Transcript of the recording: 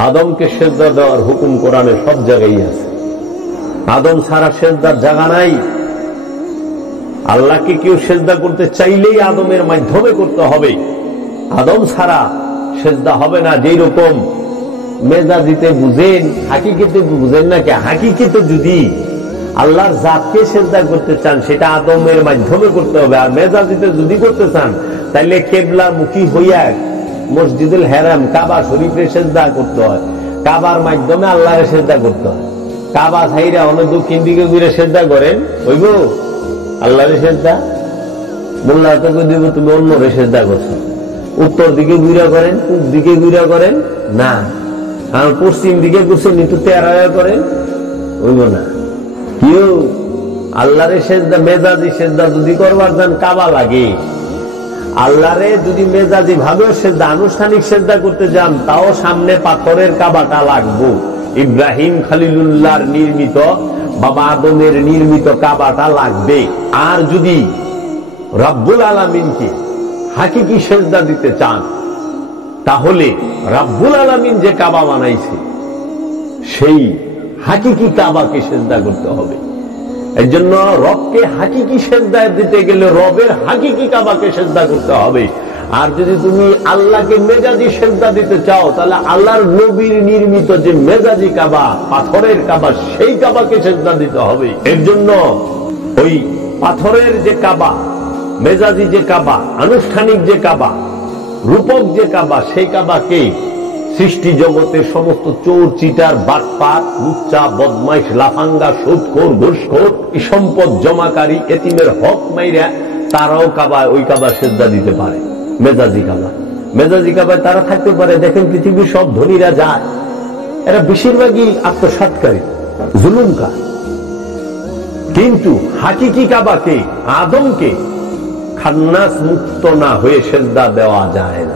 আদমকে সেজদা দেওয়ার হুকুম কোরআনে সব জায়গায় আছে। আদম ছাড়া সেজদার জায়গা নাই। আল্লাহকে কেউ সেজদা করতে চাইলেই আদমের মাধ্যমে করতে হবে, আদম ছাড়া সেজদা হবে না। যেই রকম মেজাজিতে বুঝেন, হাকিকিতে বুঝেন না কে? হাকিকিতে যদি আল্লাহর জাতকে সেজদা করতে চান সেটা আদমের মাধ্যমে করতে হবে। আর মেজাজিতে যদি করতে চান তাহলে কেবলা মুখী হইয়া মসজিদুল হারাম কাবা শরীফে সেজদা করতে হয়, কাবার মাধ্যমে আল্লাহরে সেজদা করতে হয়। কাবা ছাইরা অনেক দক্ষিণ দিকে ঘুরে সেজদা করেন, হইব আল্লাহরে সেজদা? মোল্লা তোকে দিব তুমি অন্যরে সেজদা করছো। উত্তর দিকে ঘুরা করেন, পূব দিকে ঘুরা করেন না, আর পশ্চিম দিকে ঘুরছেন একটু তেরা করেন, হইব না। কেউ আল্লাহরে সেজদা মেজাজি সেজদা যদি করবার যান কাবা লাগে। আল্লাহরে যদি মেজাজি ভাবে সেজদা আনুষ্ঠানিক সেজদা করতে যান তাও সামনে পাথরের কাবাটা লাগবো। ইব্রাহিম খলিলুল্লাহর নির্মিত, বাবা আদমের নির্মিত কাবাটা লাগবে। আর যদি রব্বুল আলামিনকে হাকিকি সেজদা দিতে চান তাহলে রব্বুল আলামিন যে কাবা বানাইছে সেই হাকিকি কাবাকে সেজদা করতে হবে। এই জন্য রবকে হাকিকি সেজদা দিতে গেলে রবের হাকিকি কাবাকে সেজদা করতে হবে। আর যদি তুমি আল্লাহকে মেজাজি সেজদা দিতে চাও তাহলে আল্লাহর নবীর নির্মিত যে মেজাজি কাবা, পাথরের কাবা, সেই কাবাকে সেজদা দিতে হবে। এর জন্য ওই পাথরের যে কাবা, মেজাজি যে কাবা, আনুষ্ঠানিক যে কাবা, রূপক যে কাবা, সেই কাবাকে সৃষ্টি জগতের সমস্ত চোর চিটার বাটপাত লুচ্চা বদমাইশ লাফাঙ্গা সুদখোর ঘুষখোর সম্পদ জমাকারী এতিমের হক মাইরা তারাও কাবা, ওই কাবা সেজদা দিতে পারে। মেজাজি কাবা, মেজাজি কাবায় তারা থাকতে পারে। দেখেন পৃথিবীর সব ধনীরা যায়, এরা বেশিরভাগই আত্মসাৎকারী, জুলুমকার। কিন্তু হাকিকি কাবাকে, আদমকে খান্নাস মুক্ত না হয়ে সেজদা দেওয়া যায় না।